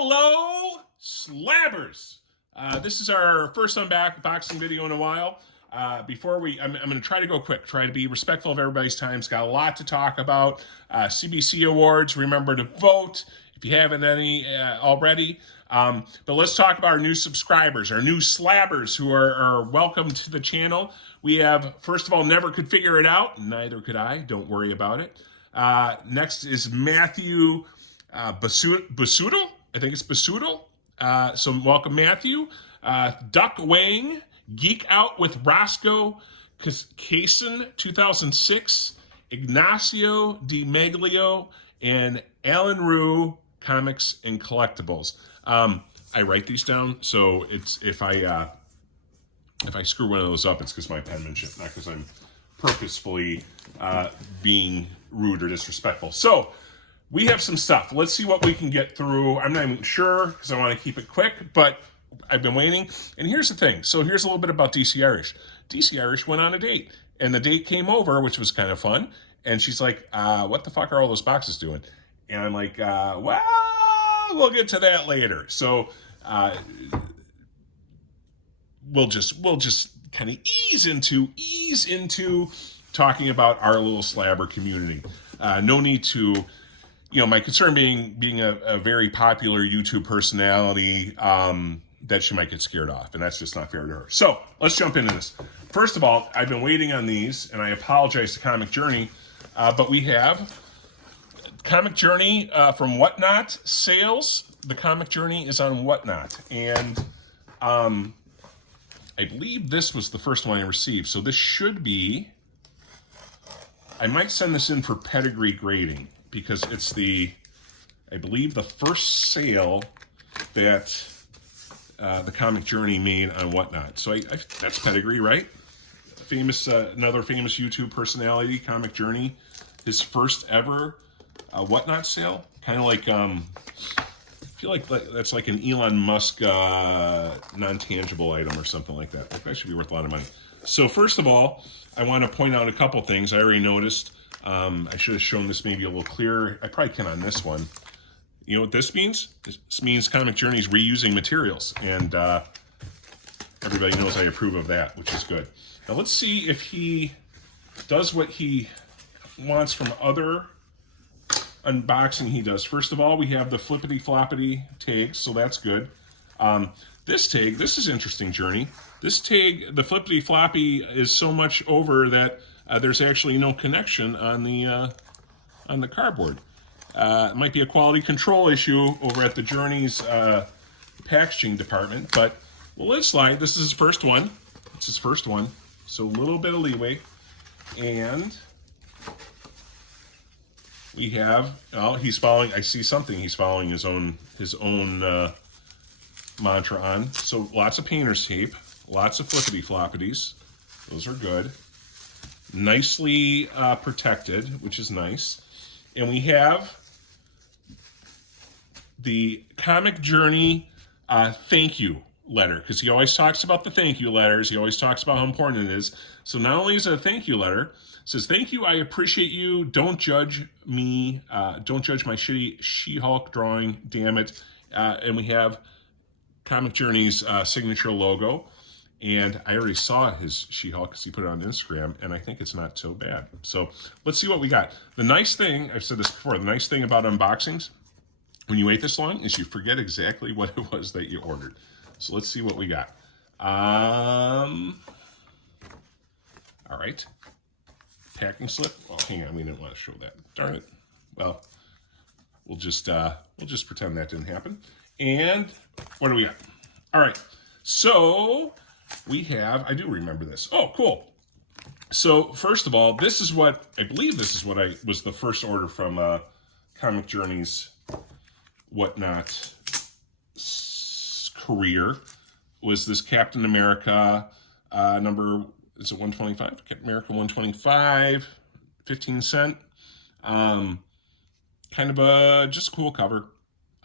Hello, Slabbers. This is our first unboxing video in a while. I'm going to try to go quick, try to be respectful of everybody's time. It's got a lot to talk about. CBC Awards, remember to vote if you haven't any already. But let's talk about our new subscribers, our new Slabbers who are welcome to the channel. We have, first of all, never could figure it out. Neither could I. Don't worry about it. Next is Matthew Basudal. I think it's Basudal. So welcome, Matthew. Duck Wang, Geek Out with Roscoe Kaysen, 2006. Ignacio Di Meglio, and Alan Rue, Comics and Collectibles. I write these down, so it's if I screw one of those up, it's because my penmanship, not because I'm purposefully being rude or disrespectful. So we have some stuff. Let's see what we can get through. I'm not even sure because I want to keep it quick, but I've been waiting. And here's the thing. So here's a little bit about DC Irish. DC Irish went on a date, and the date came over, which was kind of fun. And she's like, what the fuck are all those boxes doing? And I'm like, well, we'll get to that later. So we'll just kind of ease into talking about our little slabber community. No need to, my concern being a very popular YouTube personality, that she might get scared off, and that's just not fair to her. So let's jump into this. First of all, I've been waiting on these, and I apologize to Comic Journey, but we have Comic Journey from Whatnot sales. The Comic Journey is on Whatnot, and I believe this was the first one I received, so this should be, I might send this in for pedigree grading, because it's I believe the first sale that the Comic Journey made on Whatnot. So that's pedigree, right? Another famous YouTube personality, Comic Journey, his first ever Whatnot sale. Kind of like, I feel like that's like an Elon Musk non-tangible item or something like that. That should be worth a lot of money. So first of all, I want to point out a couple things I already noticed. I should have shown this maybe a little clearer. I probably can on this one. You know what this means? This means Comic Journey is reusing materials, and everybody knows I approve of that, which is good. Now let's see if he does what he wants from other unboxing he does. First of all, we have the flippity floppity tags, so that's good. This tag, this is interesting, Journey. This tag, the flippity floppy, is so much over that there's actually no connection on the cardboard. It might be a quality control issue over at the Journey's packaging department, but we'll let it slide. This is his first one. It's his first one, so a little bit of leeway. And we have, he's following, I see something, he's following his own mantra on. So lots of painter's tape, lots of flippity floppities. Those are good. Nicely protected, which is nice. And we have the Comic Journey thank you letter, because he always talks about the thank you letters. He always talks about how important it is. So not only is it a thank you letter, it says, thank you, I appreciate you. Don't judge me. Don't judge my shitty She-Hulk drawing, damn it. And we have Comic Journey's signature logo. And I already saw his She-Hulk because he put it on Instagram, and I think it's not so bad. So let's see what we got. The nice thing, I've said this before, the nice thing about unboxings, when you wait this long, is you forget exactly what it was that you ordered. So let's see what we got. All right. Packing slip. Oh, hang on, we didn't want to show that. Darn it. Well, we'll just pretend that didn't happen. And what do we got? All right. So we have, I do remember this. Oh, cool. So first of all, this is what, I believe this is what was the first order from Comic Journey's Whatnot career, was this Captain America number, is it 125? Captain America 125, 15 cent. Kind of a just cool cover.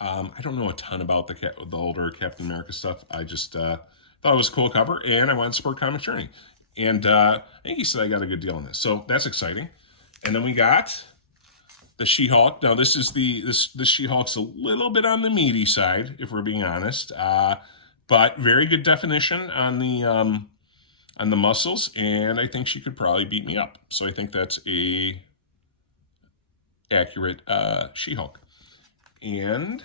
I don't know a ton about the older Captain America stuff. I just thought it was a cool cover, and I wanted to support Comic Journey. And I think he said I got a good deal on this, so that's exciting. And then we got the She-Hulk. Now this is this She-Hulk's a little bit on the meaty side, if we're being honest, but very good definition on the muscles, and I think she could probably beat me up. So I think that's a accurate She-Hulk. And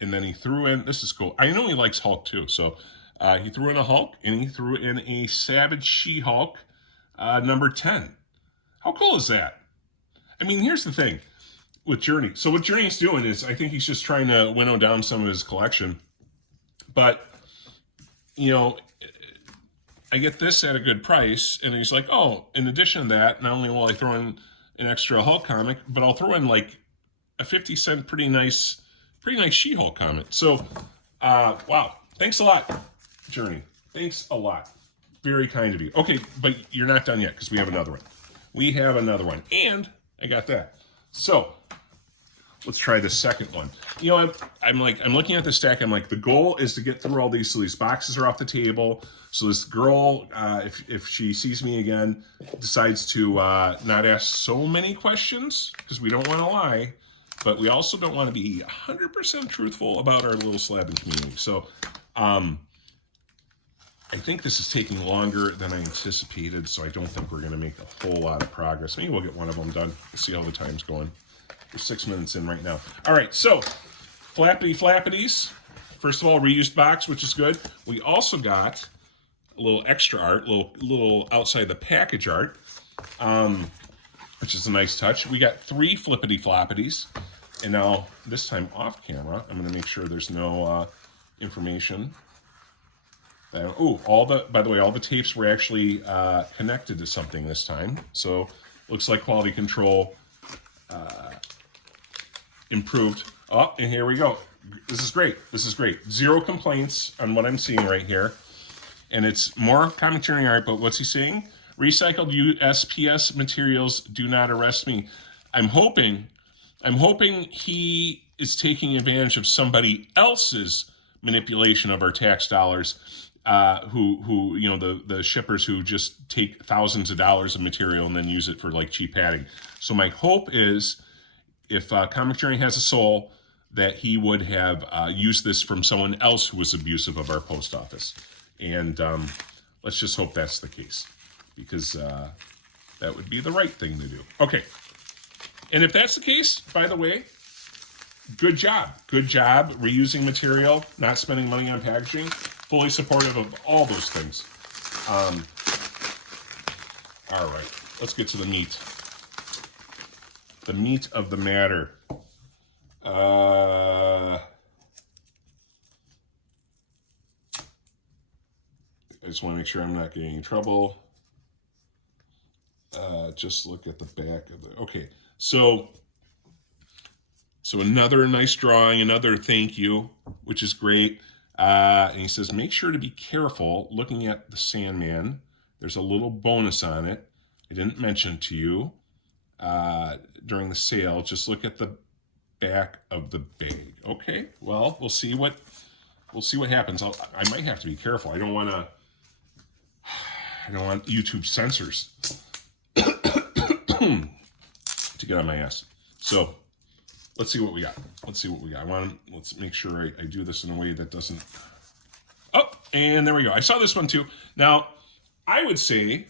then he threw in, this is cool. I know he likes Hulk too, so he threw in a Hulk, and he threw in a Savage She-Hulk number 10. How cool is that? I mean, here's the thing with Journey. So what Journey's doing is, I think he's just trying to winnow down some of his collection. But, you know, I get this at a good price, and he's like, oh, in addition to that, not only will I throw in an extra Hulk comic, but I'll throw in like a 50-cent pretty nice She-Hulk comic. So, wow. Thanks a lot, Journey. Thanks a lot. Very kind of you. Okay, but you're not done yet, because we have another one. We have another one, and I got that. So, let's try the second one. You know, I'm looking at the stack. I'm like, the goal is to get through all these, so these boxes are off the table. So this girl, if she sees me again, decides to not ask so many questions, because we don't want to lie, but we also don't want to be 100% truthful about our little slabbing community. So, I think this is taking longer than I anticipated, so I don't think we're going to make a whole lot of progress. Maybe we'll get one of them done. We'll see how the time's going. We're 6 minutes in right now. All right, so Flappity Flappities. First of all, reused box, which is good. We also got a little extra art, little outside the package art, which is a nice touch. We got 3 Flippity Floppities, and now this time off camera, I'm going to make sure there's no information. By the way, all the tapes were actually connected to something this time. So looks like quality control improved. Oh, and here we go. This is great. This is great. 0 complaints on what I'm seeing right here. And it's more commentary art, but what's he saying? Recycled USPS materials do not arrest me. I'm hoping he is taking advantage of somebody else's manipulation of our tax dollars. Who you know, the shippers who just take thousands of dollars of material and then use it for like cheap padding. So my hope is, if Comic Journey has a soul, that he would have used this from someone else who was abusive of our post office. And let's just hope that's the case, because that would be the right thing to do. Okay. And if that's the case, by the way, good job. Good job reusing material, not spending money on packaging. Fully supportive of all those things. All right, let's get to the meat. The meat of the matter. I just want to make sure I'm not getting in trouble. Just look at the back of the... Okay, so another nice drawing, another thank you, which is great. And he says, make sure to be careful looking at the Sandman. There's a little bonus on it. I didn't mention to you during the sale. Just look at the back of the bag. Okay, well, we'll see what happens. I might have to be careful. I don't want YouTube censors to get on my ass. So let's see what we got. Let's make sure I do this in a way that doesn't... Oh, and there we go. I saw this one too. Now, I would say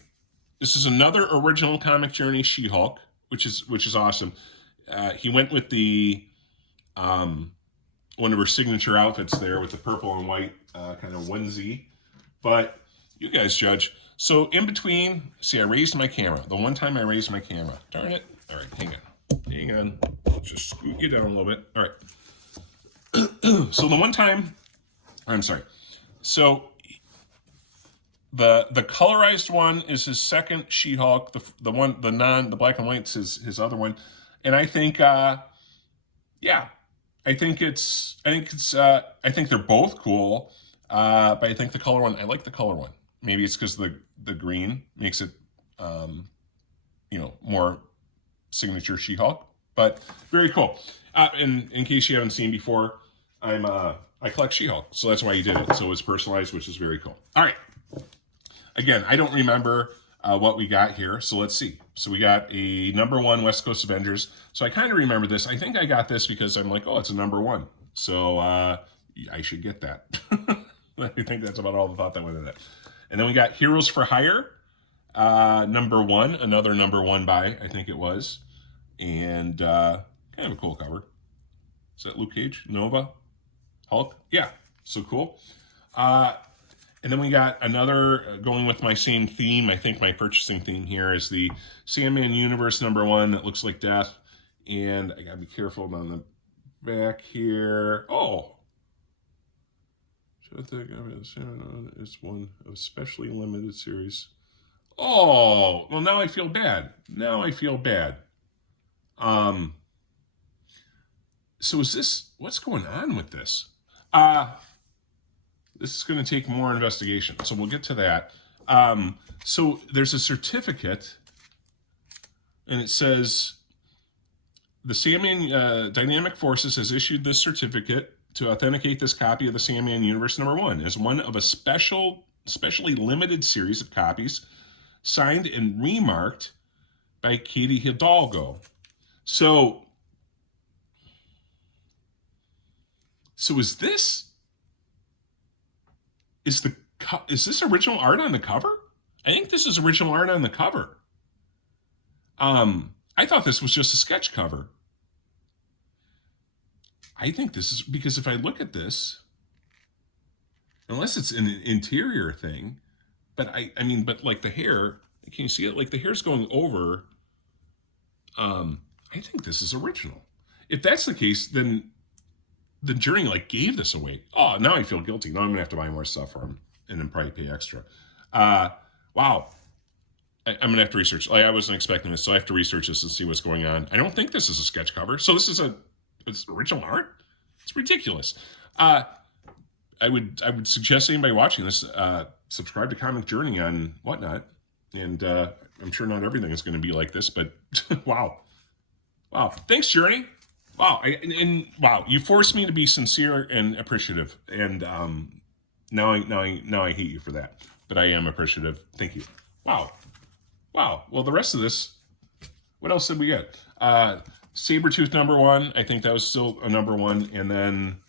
this is another original Comic Journey She-Hulk, which is awesome. He went with the one of her signature outfits there with the purple and white kind of onesie. But you guys judge. So in between, see, I raised my camera. The one time I raised my camera. Darn it. All right, hang on. Let's just scoot you down a little bit. All right. So the one time, I'm sorry. So the colorized one is his second She-Hulk. The black and white is his other one. And I think, yeah, I think they're both cool. But I think the color one, I like the color one. Maybe it's because the green makes it, more signature She-Hulk. But very cool. And in case you haven't seen before, I collect She-Hulk, so that's why he did it. So it's personalized, which is very cool. All right. Again, I don't remember what we got here. So let's see. So we got a #1 West Coast Avengers. So I kind of remember this. I think I got this because I'm like, oh, it's a #1. So I should get that. I think that's about all the thought that went into that. And then we got Heroes for Hire, #1, another #1 buy, I think it was. And kind of a cool cover. Is that Luke Cage? Nova? Hulk? Yeah, so cool. And then we got another, going with my same theme, I think my purchasing theme here is the Sandman Universe #1 that looks like death. And I gotta be careful on the back here. Oh! It's one of specially limited series. Oh! Well, now I feel bad. Now I feel bad. So is this, what's going on with this? This is going to take more investigation, so we'll get to that. So there's a certificate, and it says, the Sandman Dynamic Forces has issued this certificate to authenticate this copy of the Sandman Universe #1 as one of a specially limited series of copies signed and remarked by Katie Hidalgo. So is this original art on the cover? I think this is original art on the cover. I thought this was just a sketch cover. I think this is, because if I look at this, unless it's an interior thing, but but like the hair, can you see it? Like the hair's going over. I think this is original. If that's the case, then the Journey like gave this away. Oh, now I feel guilty. Now I'm gonna have to buy more stuff for him and then probably pay extra. Wow. I'm gonna have to research. I wasn't expecting this, so I have to research this and see what's going on. I don't think this is a sketch cover. So this is it's original art. It's ridiculous. I would suggest anybody watching this subscribe to Comic Journey on Whatnot, and I'm sure not everything is going to be like this, but wow. Thanks, Journey. Wow, wow, you forced me to be sincere and appreciative, and now I hate you for that, but I am appreciative. Thank you. Wow. Well, the rest of this, what else did we get? Sabretooth #1. I think that was still a #1, and then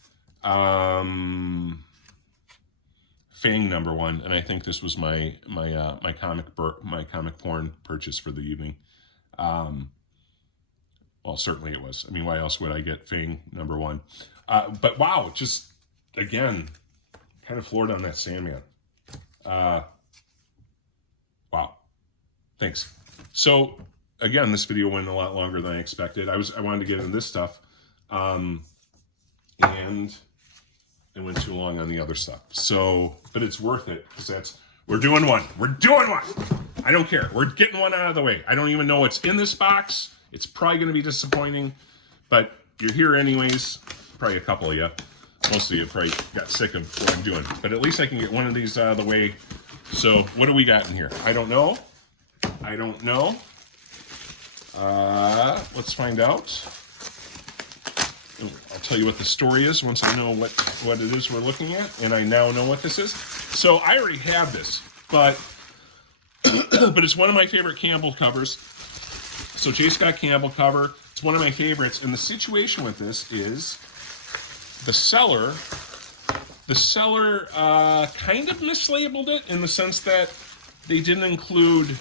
Fang #1, and I think this was my comic porn purchase for the evening. Well, certainly it was. I mean, why else would I get Fang #1? But wow, just again, kind of floored on that Sandman. Wow. Thanks. So again, this video went a lot longer than I expected. I wanted to get into this stuff, and it went too long on the other stuff. So, but it's worth it because we're doing one. I don't care. We're getting one out of the way. I don't even know what's in this box. It's probably going to be disappointing, but you're here anyways. Probably a couple of you. Most of you probably got sick of what I'm doing, but at least I can get one of these out of the way. So what do we got in here? I don't know. Let's find out. I'll tell you what the story is once I know what it is we're looking at, and I now know what this is. So I already have this, but it's one of my favorite Campbell covers. So J. Scott Campbell cover. It's one of my favorites, and the situation with this is the seller kind of mislabeled it in the sense that they didn't include.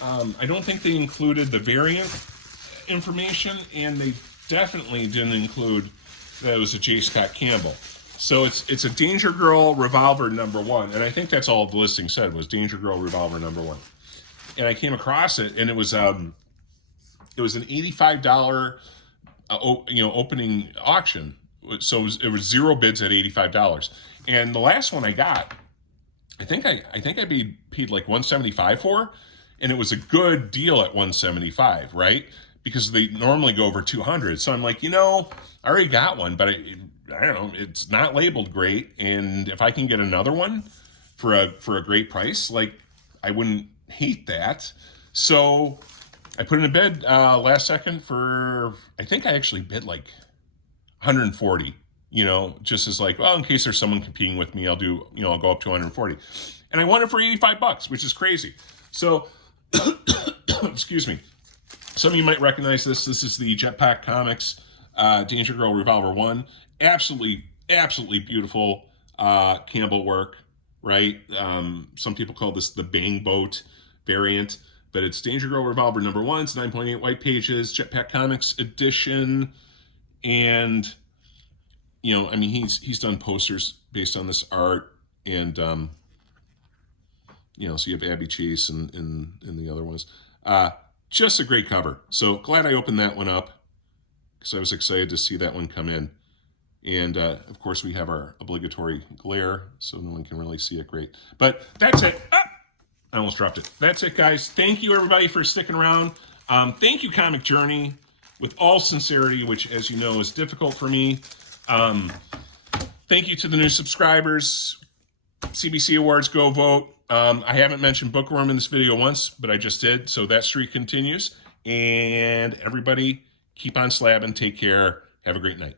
I don't think they included the variant information, and they definitely didn't include that it was a J. Scott Campbell. So it's a Danger Girl revolver #1, and I think that's all the listing said was Danger Girl revolver #1. And I came across it, and it was an $85 opening auction. So it was 0 bids at $85. And the last one I got, I think I paid like $175 for, and it was a good deal at $175, right? Because they normally go over $200. So I'm like, I already got one, but I don't know, it's not labeled great. And if I can get another one for a great price, like I wouldn't hate that. So I put in a bid last second for, I think I actually bid like 140, just as like, well, in case there's someone competing with me, I'll go up to 140. And I won it for $85, which is crazy. So, excuse me. Some of you might recognize this. This is the Jetpack Comics Danger Girl Revolver 1. Absolutely beautiful Campbell work, right? Some people call this the Bang Boat variant, but it's Danger Girl Revolver number 1. It's 9.8 white pages, Jetpack Comics edition. And, you know, I mean, he's done posters based on this art. And, you know, so you have Abby Chase and the other ones. Just a great cover. So glad I opened that one up because I was excited to see that one come in. And, of course, we have our obligatory glare, so no one can really see it great. But that's it. Ah! I almost dropped it. That's it, guys. Thank you, everybody, for sticking around. Thank you, Comic Journey, with all sincerity, which, as you know, is difficult for me. Thank you to the new subscribers. CBC Awards, go vote. I haven't mentioned Bookworm in this video once, but I just did, so that streak continues. And everybody, keep on slabbing. Take care. Have a great night.